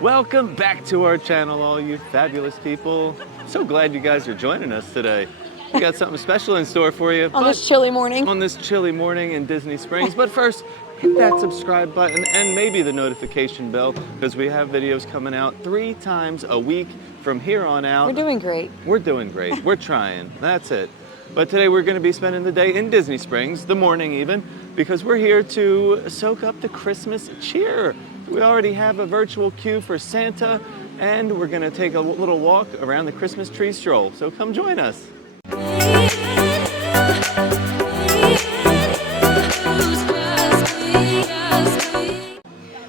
Welcome back to our channel, all you fabulous people. So glad you guys are joining us today. We got something special in store for you. On this chilly morning. On this chilly morning in Disney Springs. But first, hit that subscribe button and maybe the notification bell, because we have videos coming out 3 times a week from here on out. We're doing great. We're doing great. We're trying. That's it. But today we're going to be spending the day in Disney Springs, the morning even, because we're here to soak up the Christmas cheer. We already have a virtual queue for Santa, and we're going to take a little walk around the Christmas Tree Stroll. So come join us.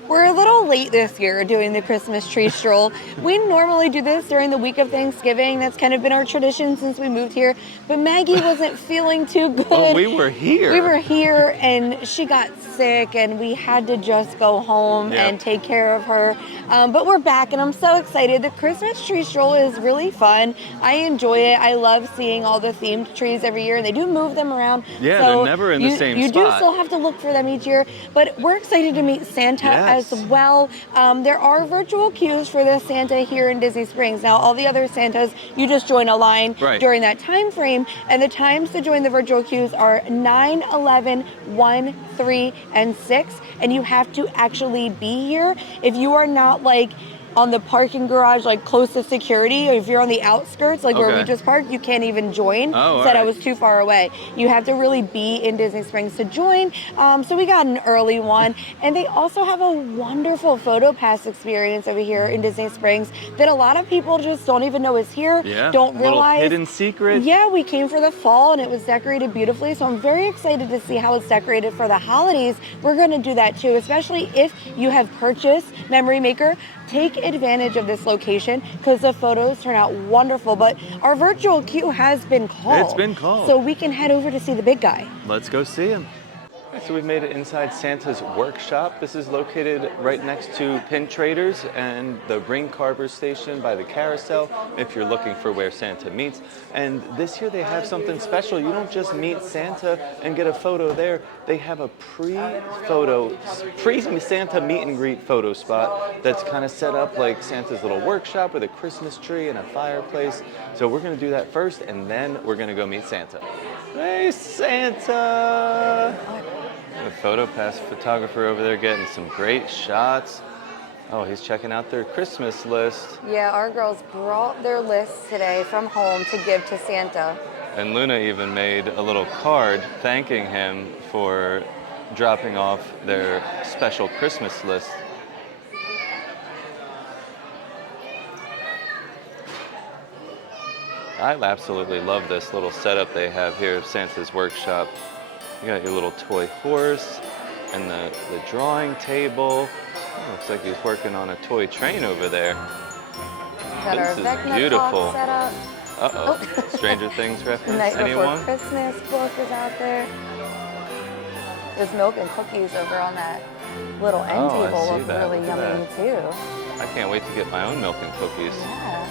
We're a little late this year doing the Christmas Tree Stroll. We normally do this during the week of Thanksgiving. That's kind of been our tradition since we moved here. But Maggie wasn't feeling too good. Oh, we were here. We were here, and she got sick, and we had to just go home and take care of her. But we're back, and I'm so excited. The Christmas Tree Stroll is really fun. I enjoy it. I love seeing all the themed trees every year, and they do move them around. Yeah, so they're never in the same spot. You do still have to look for them each year. But we're excited to meet Santa as well. There are virtual queues for the Santa here in Disney Springs. Now, all the other Santas, you just join a line during that time frame, and the times to join the virtual queues are 9, 11, 1, 3, and 6, and you have to actually be here. If you are not like on the parking garage, like close to security, or if you're on the outskirts, like where we just parked, you can't even join. Said I was too far away. You have to really be in Disney Springs to join. So we got an early one, and they also have a wonderful PhotoPass experience over here in Disney Springs that a lot of people just don't even know is here. Don't realize. Little hidden secret. Yeah, we came for the fall, and it was decorated beautifully. So I'm very excited to see how it's decorated for the holidays. We're going to do that too, especially if you have purchased Memory Maker. Take advantage of this location because the photos turn out wonderful. But our virtual queue has been called. It's been called. So we can head over to see the big guy. Let's go see him. So we've made it inside Santa's workshop. This is located right next to Pin Traders and the Ring Carver Station by the carousel, if you're looking for where Santa meets. And this year they have something special. You don't just meet Santa and get a photo there. They have a pre-Santa meet and greet photo spot that's kind of set up like Santa's little workshop with a Christmas tree and a fireplace. So we're going to do that first, and then we're going to go meet Santa. Hey, Santa! The PhotoPass photographer over there getting some great shots. Oh, he's checking out their Christmas list. Yeah, our girls brought their lists today from home to give to Santa. And Luna even made a little card thanking him for dropping off their special Christmas list. I absolutely love this little setup they have here at Santa's workshop. You got your little toy horse and the drawing table. Oh, looks like he's working on a toy train over there. Got this our is beautiful. Set up. Uh-oh. Stranger Things reference? Night Anyone? Before Christmas book is out there. There's milk and cookies over on that little end table. Look really yummy too. I can't wait to get my own milk and cookies. Yeah.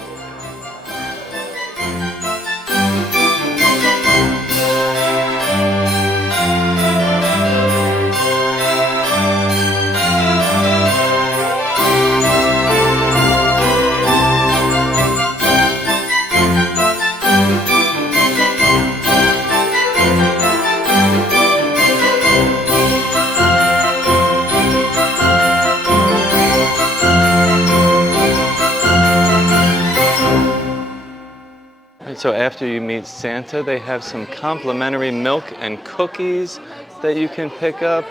So after you meet Santa, they have some complimentary milk and cookies that you can pick up.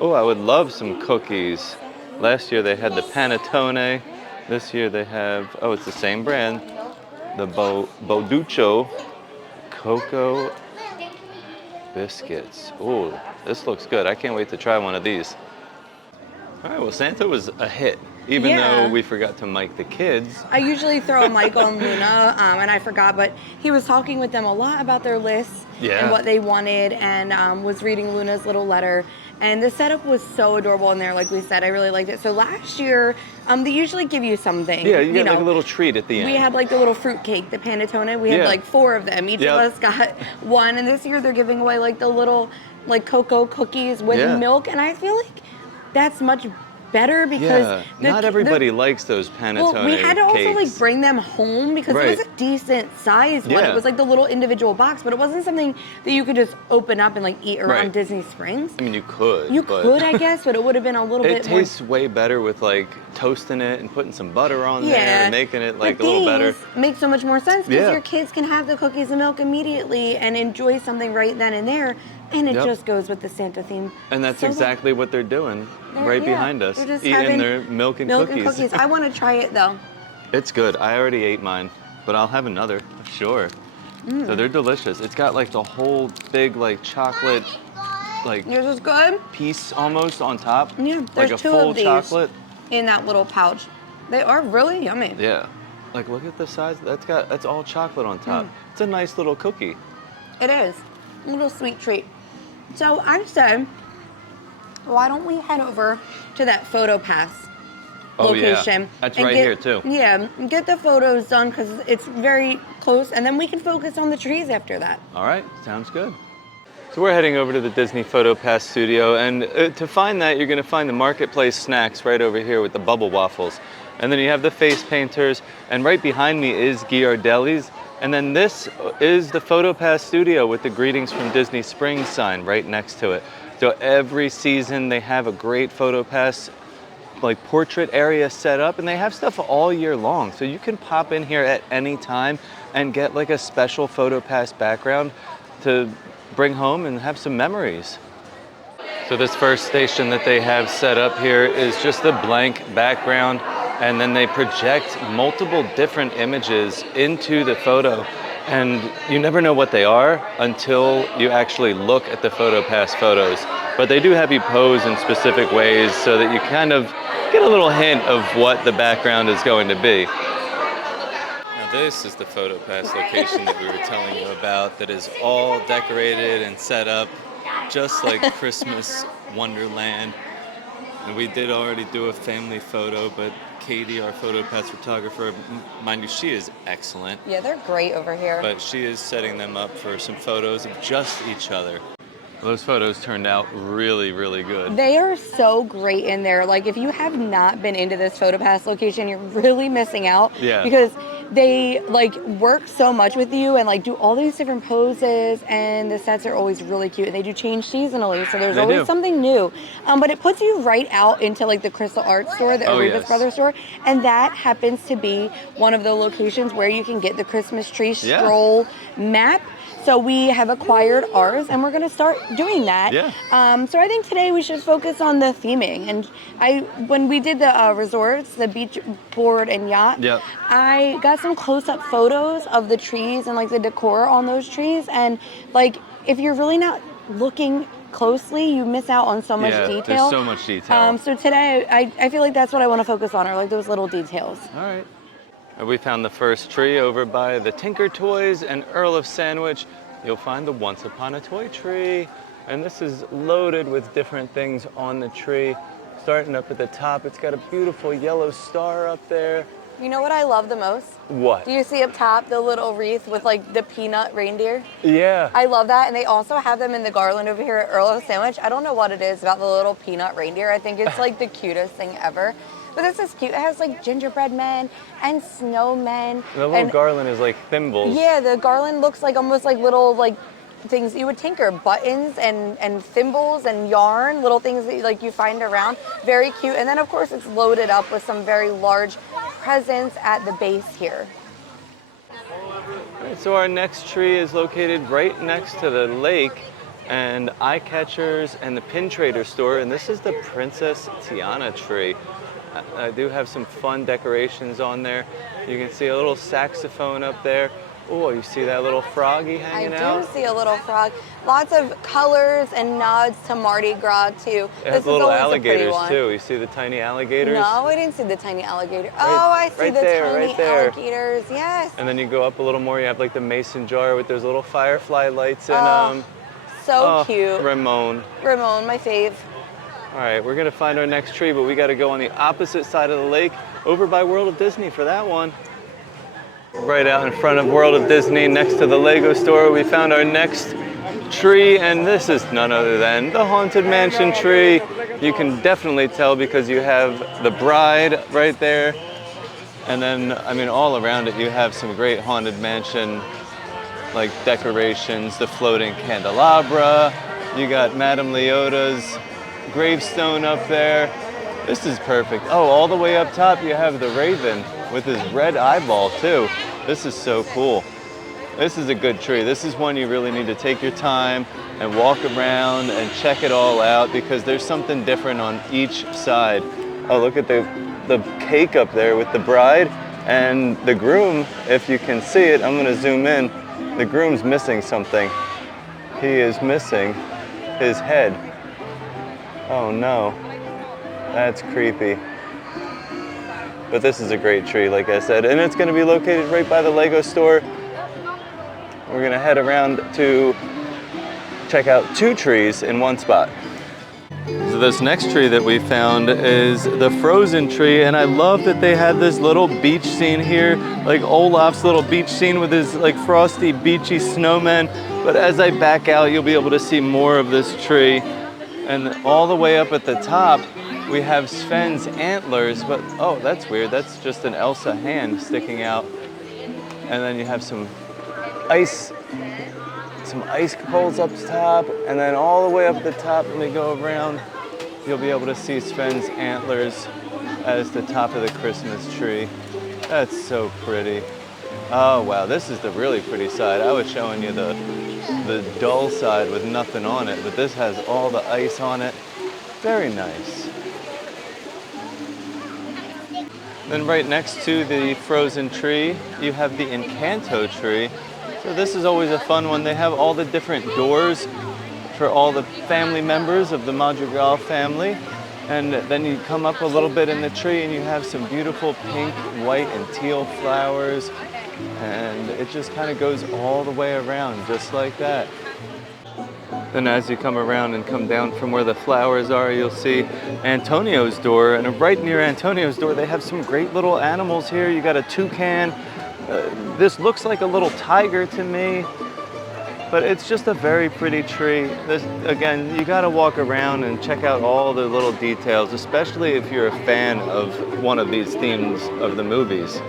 Oh, I would love some cookies. Last year they had the panettone. This year they have, oh, it's the same brand, the Boduccio Cocoa Biscuits. Oh, this looks good. I can't wait to try one of these. All right, well, Santa was a hit. Even though we forgot to mic the kids. I usually throw a mic on Luna, and I forgot, but he was talking with them a lot about their lists and what they wanted, and was reading Luna's little letter. And the setup was so adorable in there, like we said. I really liked it. So last year, they usually give you something. Yeah, you get like a little treat at the end. We had like the little fruit cake, the panettone. We had like 4 of them. Each of us got one. And this year they're giving away like the little like cocoa cookies with milk. And I feel like that's much better because not everybody likes those panettone Well, we had to also cakes. like bring them home because it was a decent size one. It was like the little individual box, but it wasn't something that you could just open up and like eat around Disney Springs. I mean, you could. You could, I guess, but it would have been a little bit more. It tastes way better with like toasting it and putting some butter on there and making it like a little better. Makes so much more sense because your kids can have the cookies and milk immediately and enjoy something right then and there. And it just goes with the Santa theme. And that's exactly what they're doing behind us. They're just eating their milk and cookies. I want to try it though. It's good. I already ate mine, but I'll have another, sure. So they're delicious. It's got like the whole big like chocolate, like yours is good. Piece almost on top. Yeah, there's like a two full of these chocolate in that little pouch. They are really yummy. Yeah, like look at the size. That's all chocolate on top. It's a nice little cookie. It is a little sweet treat. So I'd say, why don't we head over to that PhotoPass location? Yeah. That's right here too. Yeah, get the photos done because it's very close, and then we can focus on the trees after that. All right, sounds good. So we're heading over to the Disney PhotoPass Studio, and to find that, you're going to find the Marketplace snacks right over here with the bubble waffles. And then you have the face painters, and right behind me is Ghirardelli's. And then this is the PhotoPass Studio with the Greetings from Disney Springs sign right next to it. So every season they have a great PhotoPass like portrait area set up, and they have stuff all year long. So you can pop in here at any time and get like a special PhotoPass background to bring home and have some memories. So this first station that they have set up here is just a blank background, and then they project multiple different images into the photo, and you never know what they are until you actually look at the PhotoPass photos. But they do have you pose in specific ways so that you kind of get a little hint of what the background is going to be. Now this is the PhotoPass location that we were telling you about that is all decorated and set up just like Christmas Wonderland. And we did already do a family photo, but Katie, our PhotoPass photographer, mind you, she is excellent. Yeah, they're great over here. But she is setting them up for some photos of just each other. Those photos turned out really, really good. They are so great in there. Like, if you have not been into this PhotoPass location, you're really missing out. Yeah. Because they, like, work so much with you and, like, do all these different poses, and the sets are always really cute. And they do change seasonally, so there's always something new. But it puts you right out into, like, the Crystal Art store, the Arribas Brothers store. And that happens to be one of the locations where you can get the Christmas Tree Stroll map. So we have acquired ours, and we're going to start doing that. Yeah. So I think today we should focus on the theming. And when we did the resorts, the beach board and yacht, I got some close-up photos of the trees and like the decor on those trees. And like, if you're really not looking closely, you miss out on so much detail. There's so much detail. So today, I feel like that's what I want to focus on, are like those little details. All right. We found the first tree over by the Tinker Toys and Earl of Sandwich. You'll find the Once Upon a Toy tree. And this is loaded with different things on the tree. Starting up at the top, it's got a beautiful yellow star up there. You know what I love the most? What? Do you see up top the little wreath with like the peanut reindeer? Yeah. I love that, and they also have them in the garland over here at Earl of Sandwich. I don't know what it is about the little peanut reindeer. I think it's like the cutest thing ever. But this is cute. It has like gingerbread men and snowmen. The little garland is like thimbles. Yeah, the garland looks like almost like little like things you would tinker, buttons and thimbles and yarn, little things that like you find around. Very cute. And then of course it's loaded up with some very large presents at the base here. Right, so our next tree is located right next to the lake and eye catchers and the pin trader store, and this is the Princess Tiana tree. I do have some fun decorations on there. You can see a little saxophone up there. Oh, you see that little froggy hanging out? I do see a little frog. Lots of colors and nods to Mardi Gras too. It has little alligators too. You see the tiny alligators? No, I didn't see the tiny alligator. I see the tiny alligators. Yes. And then you go up a little more. You have like the mason jar with those little firefly lights in them. So cute. Ramon, my fave. All right, we're gonna find our next tree, but we gotta go on the opposite side of the lake, over by World of Disney for that one. Right out in front of World of Disney, next to the Lego store, we found our next tree, and this is none other than the Haunted Mansion tree. You can definitely tell because you have the bride right there. And then, I mean, all around it, you have some great Haunted Mansion like decorations, the floating candelabra. You got Madame Leota's gravestone up there. This is perfect. Oh, all the way up top, you have the Raven with his red eyeball too. This is so cool. This is a good tree. This is one you really need to take your time and walk around and check it all out because there's something different on each side. Oh, look at the cake up there with the bride and the groom. If you can see it, I'm gonna zoom in. The groom's missing something. He is missing his head. Oh no, that's creepy. But this is a great tree, like I said, and it's gonna be located right by the Lego store. We're gonna head around to check out 2 trees in one spot. So this next tree that we found is the Frozen tree, and I love that they had this little beach scene here, like Olaf's little beach scene with his like frosty, beachy snowman. But as I back out, you'll be able to see more of this tree. And all the way up at the top, we have Sven's antlers, but oh, that's weird. That's just an Elsa hand sticking out. And then you have some ice coals up top, and then all the way up the top, when we go around, you'll be able to see Sven's antlers as the top of the Christmas tree. That's so pretty. Oh wow, this is the really pretty side. I was showing you the dull side with nothing on it, but this has all the ice on it. Very nice. Then right next to the Frozen tree, you have the Encanto tree. So this is always a fun one. They have all the different doors for all the family members of the Madrigal family. And then you come up a little bit in the tree and you have some beautiful pink, white, and teal flowers. And it just kind of goes all the way around, just like that. Then as you come around and come down from where the flowers are, you'll see Antonio's door. And right near Antonio's door, they have some great little animals here. You got a toucan. This looks like a little tiger to me, but it's just a very pretty tree. This, again, you gotta walk around and check out all the little details, especially if you're a fan of one of these themes of the movies.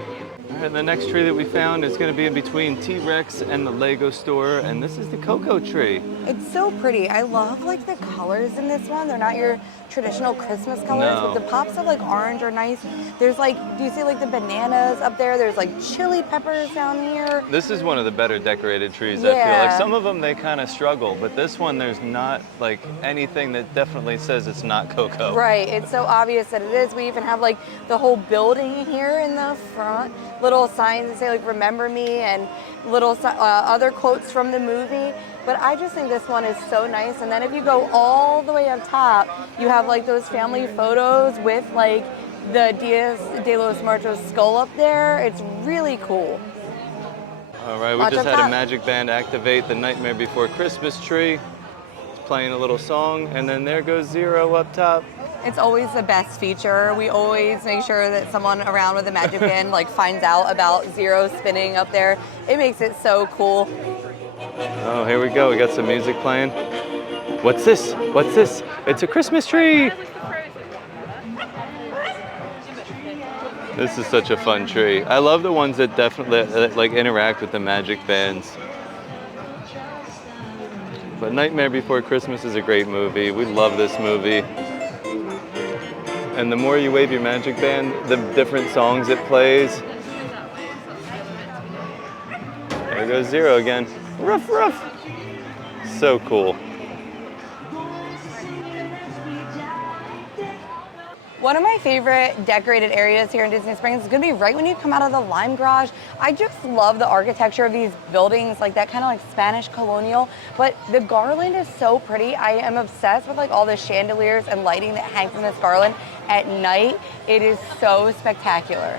And the next tree that we found is gonna be in between T-Rex and the Lego store, and this is the cocoa tree. It's so pretty. I love like the colors in this one. They're not your traditional Christmas colors, No. but the pops of like orange are nice. There's like, do you see like the bananas up there? There's like chili peppers down here. This is one of the better decorated trees, I feel like. Some of them, they kind of struggle, but this one, there's not like anything that definitely says it's not cocoa. Right, it's so obvious that it is. We even have like the whole building here in the front, little signs that say like remember me and little other quotes from the movie. But I just think this one is so nice. And then if you go all the way up top, you have like those family photos with like the Dias de los Muertos skull up there. It's really cool. All right, we just had a magic band activate the Nightmare Before Christmas tree. It's playing a little song, and then there goes Zero up top. It's always the best feature. We always make sure that someone around with a magic band like finds out about Zero spinning up there. It makes it so cool. Oh, here we go. We got some music playing. What's this? What's this? It's a Christmas tree. This is such a fun tree. I love the ones that definitely like interact with the magic bands. But Nightmare Before Christmas is a great movie. We love this movie. And the more you wave your magic band, the different songs it plays. There goes Zero again. Ruff, ruff. So cool. One of my favorite decorated areas here in Disney Springs is going to be right when you come out of the Lime Garage. I just love the architecture of these buildings, like that kind of like Spanish colonial, but the garland is so pretty. I am obsessed with like all the chandeliers and lighting that hangs from this garland at night. It is so spectacular.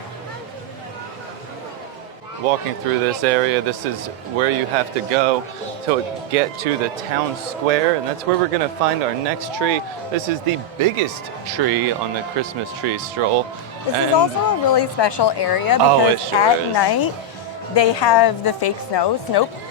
Walking through this area, this is where you have to go to get to the town square, and that's where we're gonna find our next tree. This is the biggest tree on the Christmas Tree Stroll. This is also a really special area because at night they have the fake snow.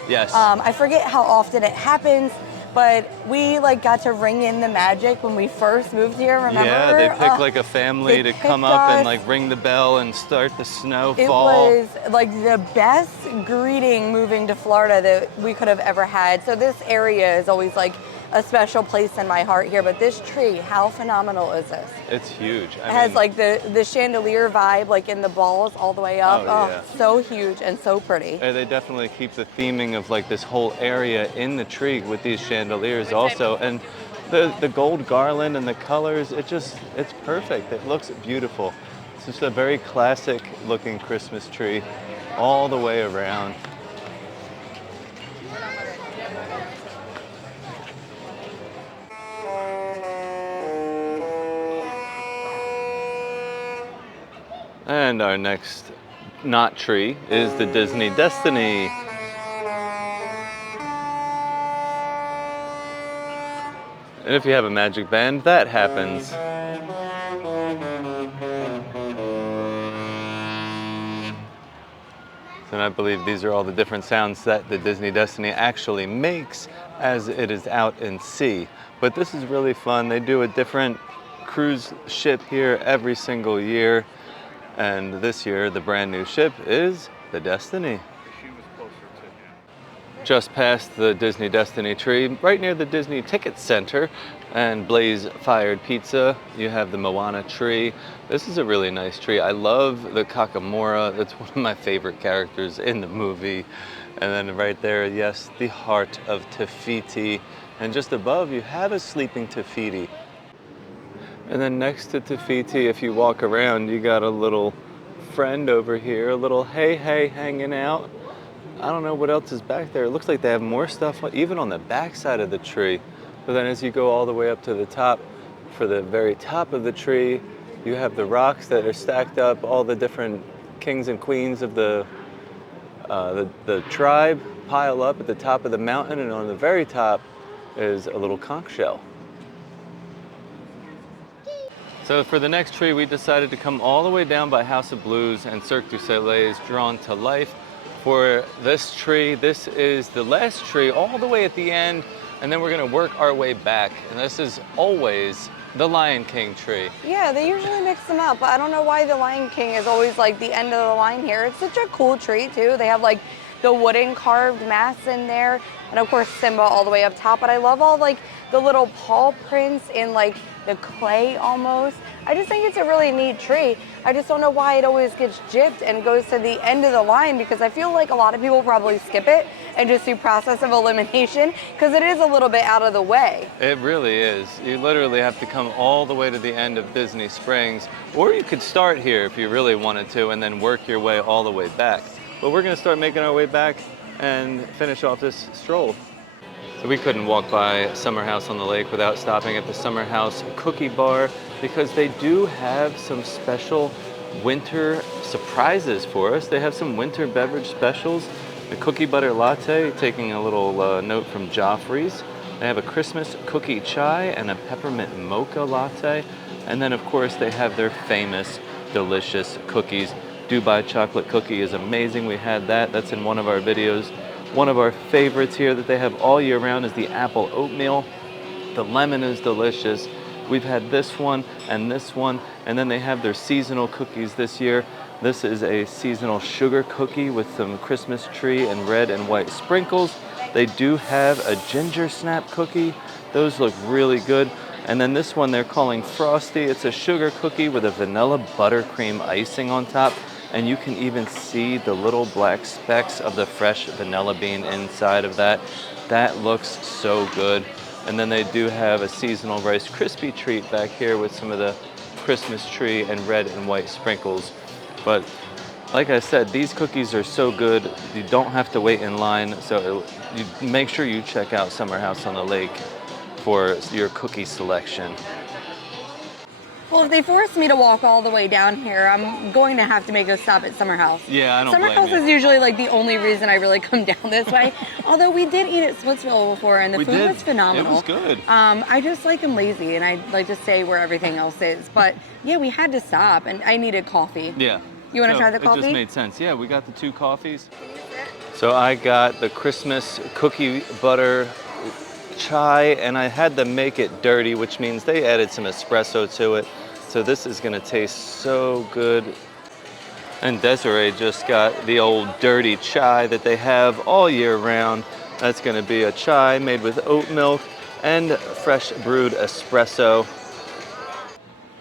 Yes. I forget how often it happens, but we like got to ring in the magic when we first moved here, remember? Yeah, they picked like a family to come up and like ring the bell and start the snowfall. It was like the best greeting moving to Florida that we could have ever had. So this area is always like a special place in my heart here, but this tree, how phenomenal is this? It's huge. It has like the chandelier vibe, like in the balls all the way up. Oh, yeah. So huge and so pretty. They definitely keep the theming of like this whole area in the tree with these chandeliers also. And the gold garland and the colors, it's perfect. It looks beautiful. It's just a very classic looking Christmas tree all the way around. And our next not tree is the Disney Destiny. And if you have a magic band, that happens. And I believe these are all the different sounds that the Disney Destiny actually makes as it is out in sea. But this is really fun. They do a different cruise ship here every single year. And this year, the brand new ship is the Destiny. Just past the Disney Destiny tree, right near the Disney Ticket Center and Blaze Fired Pizza, you have the Moana tree. This is a really nice tree. I love the Kakamora. That's one of my favorite characters in the movie. And then right there, yes, the heart of Te Fiti. And just above, you have a sleeping Te Fiti. And then next to Te Fiti, if you walk around, you got a little friend over here, a little hey hanging out. I don't know what else is back there. It looks like they have more stuff even on the back side of the tree. But then as you go all the way up to the top, for the very top of the tree, you have the rocks that are stacked up, all the different kings and queens of the tribe pile up at the top of the mountain, and on the very top is a little conch shell. So for the next tree, we decided to come all the way down by House of Blues and Cirque du Soleil's Drawn to Life. For this tree, this is the last tree all the way at the end, and then we're gonna work our way back. And this is always the Lion King tree. Yeah, they usually mix them up, but I don't know why the Lion King is always like the end of the line here. It's such a cool tree too. They have like the wooden carved masts in there, and of course Simba all the way up top. But I love all like the little paw prints in like the clay almost. I just think it's a really neat tree. I just don't know why it always gets gypped and goes to the end of the line, because I feel like a lot of people probably skip it and just do process of elimination because it is a little bit out of the way. It really is. You literally have to come all the way to the end of Disney Springs, or you could start here if you really wanted to and then work your way all the way back. But we're gonna start making our way back and finish off this stroll. So we couldn't walk by Summer House on the Lake without stopping at the Summer House Cookie Bar, because they do have some special winter surprises for us. They have some winter beverage specials. The cookie butter latte, taking a little note from Joffrey's. They have a Christmas cookie chai and a peppermint mocha latte. And then of course they have their famous delicious cookies. Dubai chocolate cookie is amazing. We had that. That's in one of our videos. One of our favorites here that they have all year round is the apple oatmeal. The lemon is delicious. We've had this one, and then they have their seasonal cookies this year. This is a seasonal sugar cookie with some Christmas tree and red and white sprinkles. They do have a ginger snap cookie. Those look really good. And then this one they're calling Frosty. It's a sugar cookie with a vanilla buttercream icing on top. And you can even see the little black specks of the fresh vanilla bean inside of that. That looks so good. And then they do have a seasonal Rice Krispie treat back here with some of the Christmas tree and red and white sprinkles. But like I said, these cookies are so good, you don't have to wait in line. So you make sure you check out Summer House on the Lake for your cookie selection. Well, if they force me to walk all the way down here, I'm going to have to make a stop at Summer House. Yeah, I don't blame you. Summer House is usually like the only reason I really come down this way. Although we did eat at Splitsville before, and the food was phenomenal. It was good. I just like I'm lazy, and I like to stay where everything else is. But yeah, we had to stop, and I needed coffee. Yeah. You want to try the coffee? It just made sense. Yeah, we got the 2 coffees. So I got the Christmas cookie butter chai, and I had them make it dirty, which means they added some espresso to it. So this is gonna taste so good. And Desiree just got the old dirty chai that they have all year round. That's gonna be a chai made with oat milk and fresh brewed espresso.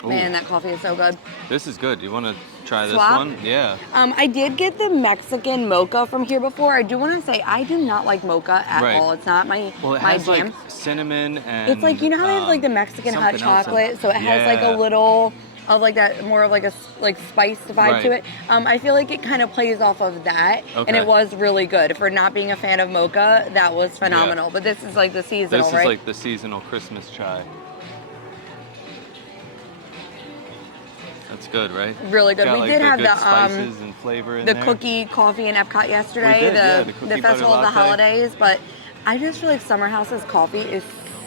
Man, that coffee is so good. This is good. You wanna try this Swap? one? Yeah. I did get the Mexican mocha from here before. I do want to say I do not like mocha at all. It's not my Well, it my has jam. like cinnamon and It's like, you know how they have like the Mexican hot something else in chocolate, so it has like a little of like that, more of like a like spice vibe to it. I feel like it kind of plays off of that, and it was really good. For not being a fan of mocha, that was phenomenal. But this is like the seasonal, This right? is like the seasonal Christmas chai. That's good, right? Really good. Got, We like, did the have good the spices and flavor in the there. cookie coffee in Epcot yesterday, We did, yeah, the the cookie Festival butter of the latte. Holidays, but I just feel like Summer House's coffee is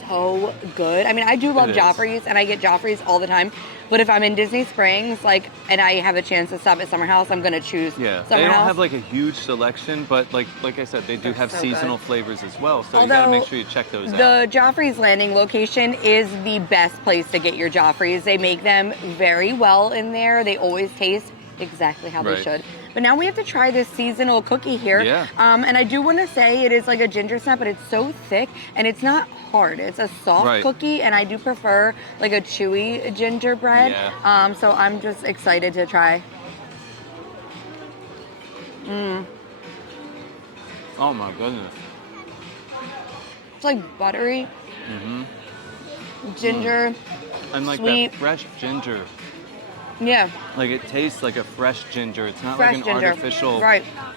so good. I mean, I do love It is. Joffrey's, and I get Joffrey's all the time, but if I'm in Disney Springs, like, and I have a chance to stop at Summer House, I'm gonna choose Yeah, Summer they don't House. have like a huge selection, but like I said, they do have so seasonal good. flavors as well, so you gotta make sure you check those out. The Joffrey's Landing location is the best place to get your Joffrey's. They make them very well in there. They always taste exactly how they should. But now we have to try this seasonal cookie here. Yeah. And I do want to say it is like a ginger snap, but it's so thick and it's not hard. It's a soft cookie, and I do prefer like a chewy gingerbread. Yeah. So I'm just excited to try. Oh my goodness. It's like buttery, ginger, And like sweet. that fresh ginger. Yeah. Like it tastes like a fresh ginger. It's not Fresh like an ginger. artificial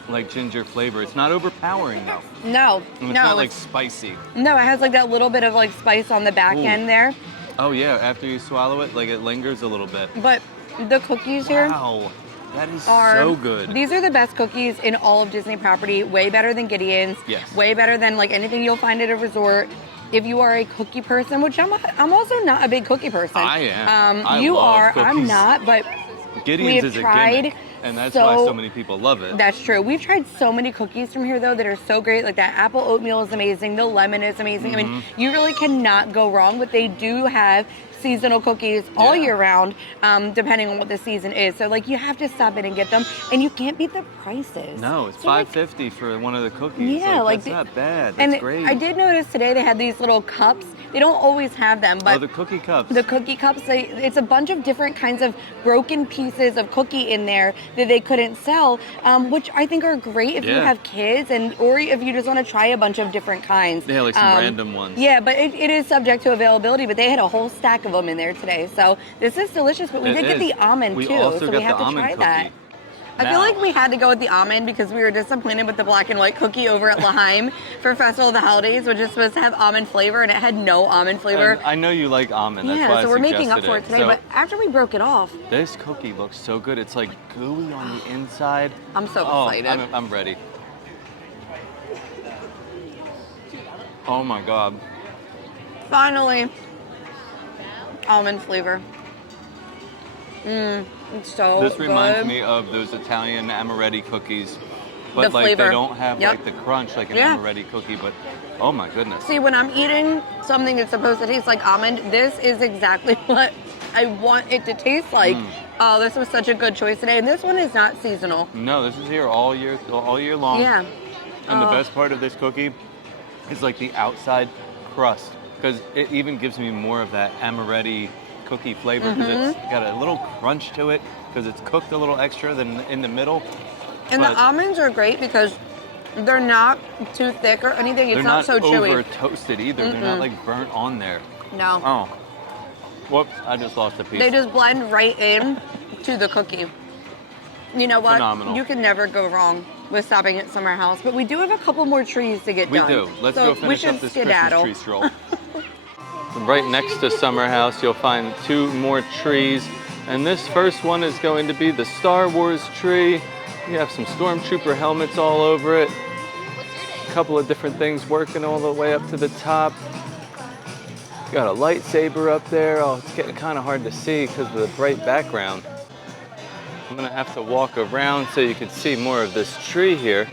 like ginger flavor. It's not overpowering though. No. And it's no. not like spicy. No, it has like that little bit of like spice on the back end there. Oh yeah, after you swallow it, like it lingers a little bit. But the cookies here Wow, that is are so good. These are the best cookies in all of Disney property. Way better than Gideon's. Yes. Way better than like anything you'll find at a resort. If you are a cookie person, which I'm also not a big cookie person. I am. I You love are. cookies. I'm not. But Gideon's we is have a tried gimmick, and that's why so many people love it. That's true. We've tried so many cookies from here though that are so great. Like that apple oatmeal is amazing. The lemon is amazing. I mean, you really cannot go wrong. But they do have seasonal cookies all year round, depending on what the season is. So like you have to stop in and get them, and you can't beat the prices. No, it's So, like, $5.50 for one of the cookies. Yeah, like that's not bad. That's and great. I did notice today they had these little cups. They don't always have them, but the cookie cups. the cookie cups, it's a bunch of different kinds of broken pieces of cookie in there that they couldn't sell, which I think are great if you have kids or if you just want to try a bunch of different kinds. They had like some random ones. Yeah, but it is subject to availability, but they had a whole stack of them in there today. So this is delicious, but we did get the almond we too, also so got we have the to almond try cookie. that. I feel like we had to go with the almond because we were disappointed with the black and white cookie over at L'Haim for Festival of the Holidays, which is supposed to have almond flavor, and it had no almond flavor. And I know you like almond. That's why Yeah, so I we're making up suggested for it today. So But after we broke it off, this cookie looks so good. It's like gooey on the inside. I'm so excited. I'm ready. Oh my God. Finally, almond flavor. It's so This good. reminds me of those Italian amaretti cookies, but The like flavor. they don't have like the crunch like an amaretti cookie. But oh my goodness. See, when I'm eating something that's supposed to taste like almond, this is exactly what I want it to taste like. Oh, this was such a good choice today, and this one is not seasonal. No, this is here all year long. Yeah. And the best part of this cookie is like the outside crust, because it even gives me more of that amaretti cookie flavor because it's got a little crunch to it because it's cooked a little extra than in the middle. And the almonds are great because they're not too thick or anything. It's they're not so chewy. over toasted either. They're not like burnt on there. No. Oh, whoops! I just lost a piece. They just blend right in to the cookie. You know what? Phenomenal. You can never go wrong with stopping at Summer House. But we do have a couple more trees to get done. We do. Let's so go finish up this skedaddle. Christmas tree stroll. Right next to Summer House, you'll find 2 more trees. And this first one is going to be the Star Wars tree. You have some Stormtrooper helmets all over it. A couple of different things working all the way up to the top. Got a lightsaber up there. Oh, it's getting kind of hard to see because of the bright background. I'm gonna have to walk around so you can see more of this tree here.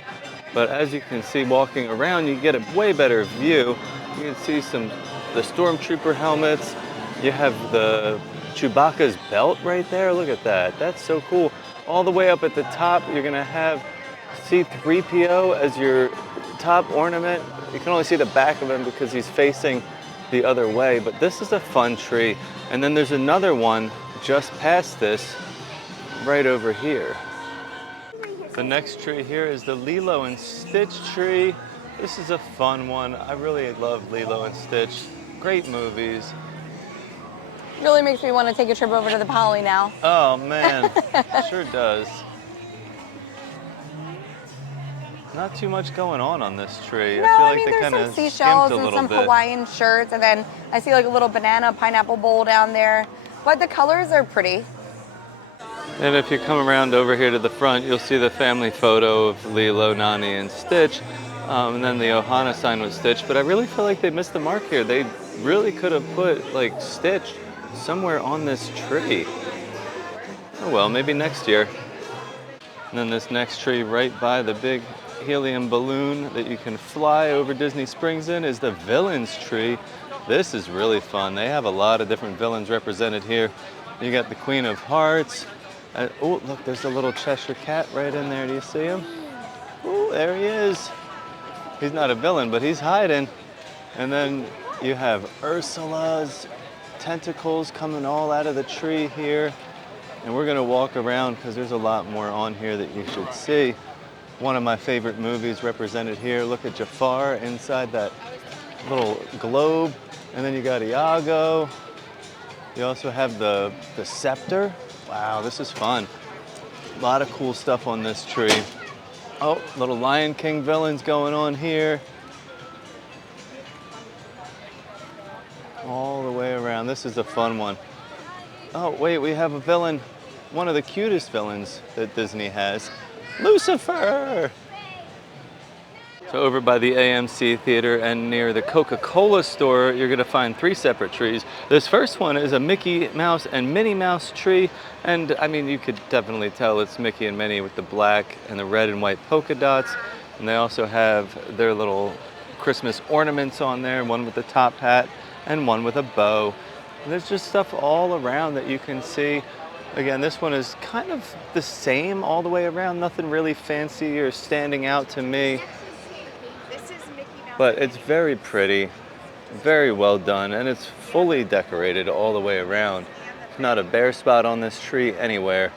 But as you can see walking around, you get a way better view You can see the stormtrooper helmets. You have the Chewbacca's belt right there. Look at that. That's so cool. All the way up at the top, you're gonna have C-3PO as your top ornament. You can only see the back of him because he's facing the other way, but this is a fun tree. And then there's another one just past this, right over here. The next tree here is the Lilo and Stitch tree. This is a fun one. I really love Lilo and Stitch. Great movies. Really makes me want to take a trip over to the Poly now. Oh man, sure does. Not too much going on this tree. No, I feel like mean, they there's kind some of seashells skimped a and little some bit. Hawaiian shirts, and then I see like a little banana pineapple bowl down there. But the colors are pretty. And if you come around over here to the front, you'll see the family photo of Lilo, Nani, and Stitch. And then the Ohana sign with Stitch. But I really feel like they missed the mark here. They really could have put like Stitch somewhere on this tree. Oh well, maybe next year. And then this next tree right by the big helium balloon that you can fly over Disney Springs in is the Villains tree. This is really fun. They have a lot of different villains represented here. You got the Queen of Hearts. Oh, look, there's a little Cheshire Cat right in there. Do you see him? Oh, there he is. He's not a villain, but he's hiding. And then you have Ursula's tentacles coming all out of the tree here. And we're gonna walk around because there's a lot more on here that you should see. One of my favorite movies represented here. Look at Jafar inside that little globe. And then you got Iago. You also have the scepter. Wow, this is fun. A lot of cool stuff on this tree. Oh, little Lion King villains going on here. All the way around. This is a fun one. Oh, wait, we have a villain. One of the cutest villains that Disney has. Lucifer! So over by the AMC Theater and near the Coca-Cola store, you're gonna find 3 separate trees. This first one is a Mickey Mouse and Minnie Mouse tree. And I mean, you could definitely tell it's Mickey and Minnie with the black and the red and white polka dots. And they also have their little Christmas ornaments on there, one with the top hat and one with a bow. And there's just stuff all around that you can see. Again, this one is kind of the same all the way around, nothing really fancy or standing out to me. But it's very pretty, very well done, and it's fully decorated all the way around. There's not a bare spot on this tree anywhere.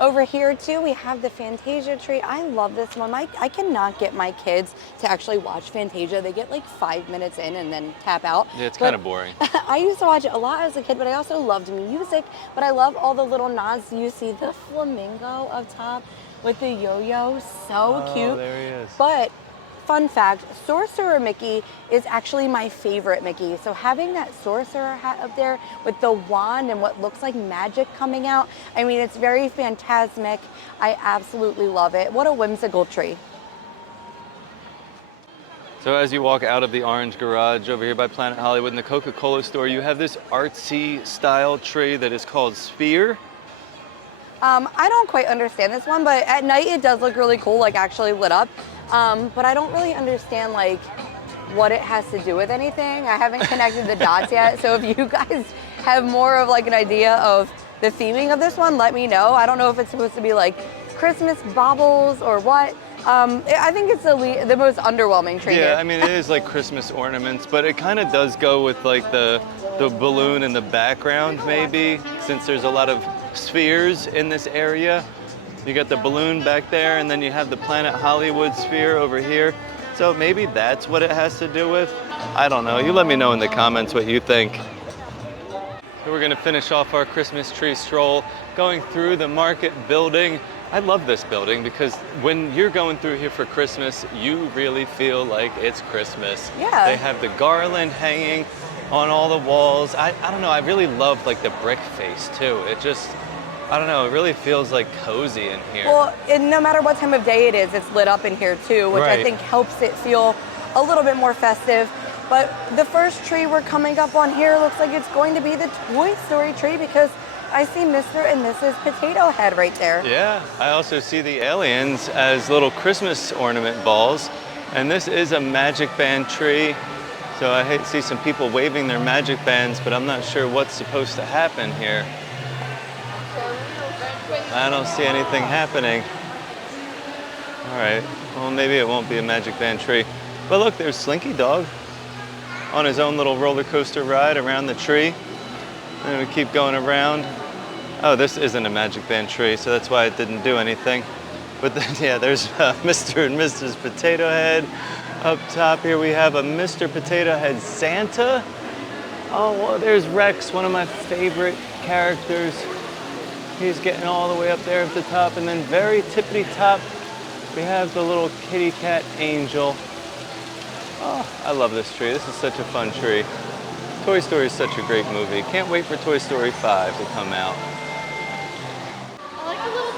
Over here too, we have the Fantasia tree. I love this one. I cannot get my kids to actually watch Fantasia. They get like 5 minutes in and then tap out. Yeah, it's kind of boring. I used to watch it a lot as a kid, but I also loved music. But I love all the little nods. You see the flamingo up top with the yo-yo, so cute. Oh, there he is. But fun fact, Sorcerer Mickey is actually my favorite Mickey. So having that sorcerer hat up there with the wand and what looks like magic coming out, I mean, it's very phantasmic. I absolutely love it. What a whimsical tree. So as you walk out of the Orange Garage over here by Planet Hollywood in the Coca-Cola store, you have this artsy style tree that is called Sphere. I don't quite understand this one, but at night it does look really cool, like actually lit up. But I don't really understand like what it has to do with anything. I haven't connected the dots yet. So if you guys have more of like an idea of the theming of this one, let me know. I don't know if it's supposed to be like Christmas baubles or what. I think it's the most underwhelming tree. Yeah, I mean, it is like Christmas ornaments, but it kind of does go with like the balloon in the background maybe, since there's a lot of spheres in this area. You got the balloon back there, and then you have the Planet Hollywood sphere over here. So maybe that's what it has to do with. I don't know. You let me know in the comments what you think. So we're gonna finish off our Christmas tree stroll going through the market building. I love this building because when you're going through here for Christmas, you really feel like it's Christmas. Yeah. They have the garland hanging on all the walls. I don't know, I really love like the brick face too. It just, I don't know, it really feels like cozy in here. Well, and no matter what time of day it is, it's lit up in here too, which Right. I think helps it feel a little bit more festive. But the first tree we're coming up on here looks like it's going to be the Toy Story tree because I see Mr. and Mrs. Potato Head right there. Yeah, I also see the aliens as little Christmas ornament balls. And this is a magic band tree. So I hate to see some people waving their magic bands, but I'm not sure what's supposed to happen here. I don't see anything happening. All right, well, maybe it won't be a magic band tree. But look, there's Slinky Dog on his own little roller coaster ride around the tree. And we keep going around. Oh, this isn't a magic band tree, so that's why it didn't do anything. But then, yeah, there's Mr. and Mrs. Potato Head. Up top here we have a Mr. Potato Head Santa. Oh, well, there's Rex, one of my favorite characters. He's getting all the way up there at the top, and then very tippity top, we have the little kitty cat angel. Oh, I love this tree. This is such a fun tree. Toy Story is such a great movie. Can't wait for Toy Story 5 to come out.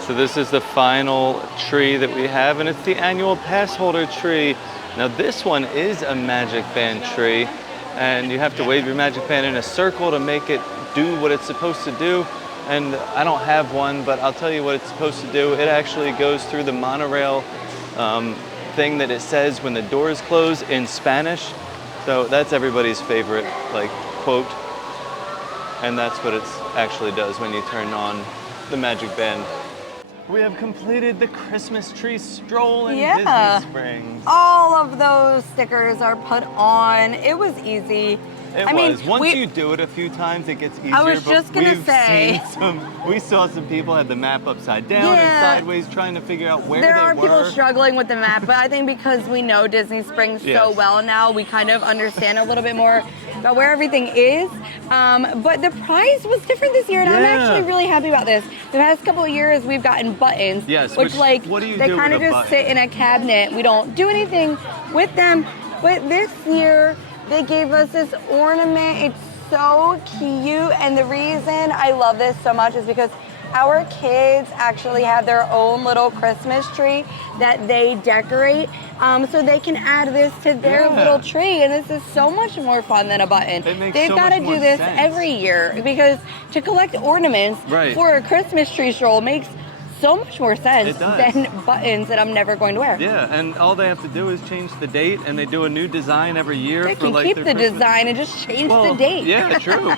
So this is the final tree that we have, and it's the annual pass holder tree. Now this one is a magic band tree, and you have to wave your magic band in a circle to make it do what it's supposed to do. And I don't have one, but I'll tell you what it's supposed to do. It actually goes through the monorail thing that it says when the doors close in Spanish. So that's everybody's favorite quote. And that's what it actually does when you turn on the magic band. We have completed the Christmas Tree Stroll in Disney Springs. All of those stickers are put on. It was easy. I mean, once you do it a few times, it gets easier. I was just gonna say. We saw some people had the map upside down and sideways trying to figure out where they were. There are people struggling with the map, but I think because we know Disney Springs so well now, we kind of understand a little bit more about where everything is. But the prize was different this year, and I'm actually really happy about this. The past couple of years, we've gotten buttons, which what do you they kind of just sit in a cabinet. We don't do anything with them. But this year, they gave us this ornament. It's so cute, and the reason I love this so much is because our kids actually have their own little Christmas tree that they decorate, so they can add this to their little tree, and this is so much more fun than a button. They've got to do this every year, because to collect ornaments for a Christmas tree stroll makes so much more sense than buttons that I'm never going to wear. Yeah, and all they have to do is change the date, and they do a new design every year. They can keep the design and just change the date. Yeah, true.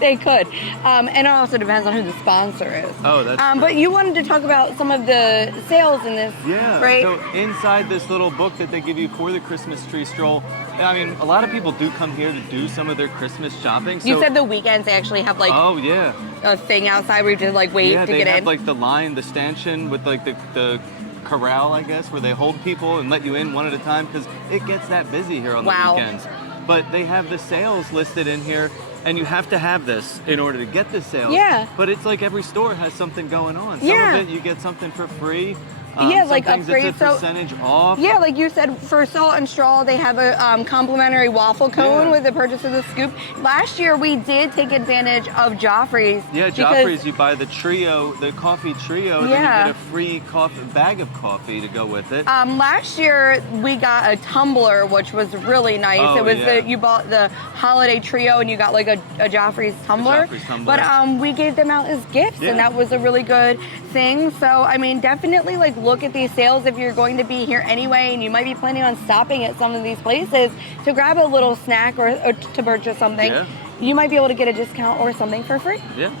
They could. And it also depends on who the sponsor is. Oh, that's true. But you wanted to talk about some of the sales in this, right? So inside this little book that they give you for the Christmas Tree Stroll, I mean, a lot of people do come here to do some of their Christmas shopping. So, you said the weekends they actually have a thing outside where you just wait to get in. Yeah, they have the line, the stanchion with the corral, I guess, where they hold people and let you in one at a time, because it gets that busy here on the weekends. But they have the sales listed in here, and you have to have this in order to get the sales. Yeah. But it's like every store has something going on. Some of it you get something for free. Like upgrades. It's a percentage off. Yeah, like you said, for Salt and Straw, they have a complimentary waffle cone with the purchase of the scoop. Last year, we did take advantage of Joffrey's. Yeah, Joffrey's, you buy the trio, the coffee trio, then you get a free bag of coffee to go with it. Last year, we got a tumbler, which was really nice. It was you bought the holiday trio, and you got a Joffrey's tumbler. But we gave them out as gifts, and that was a really good thing. So, I mean, definitely, look at these sales if you're going to be here anyway, and you might be planning on stopping at some of these places to grab a little snack or to purchase something. You might be able to get a discount or something for free. Yeah.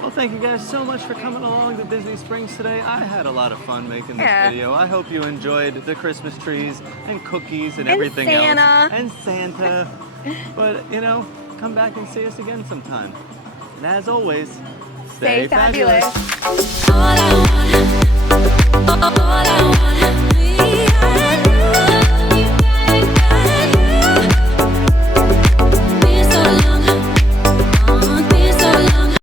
Well, thank you guys so much for coming along to Disney Springs today. I had a lot of fun making this video. I hope you enjoyed the Christmas trees and cookies and everything else. And Santa. But, come back and see us again sometime. And as always, stay fabulous.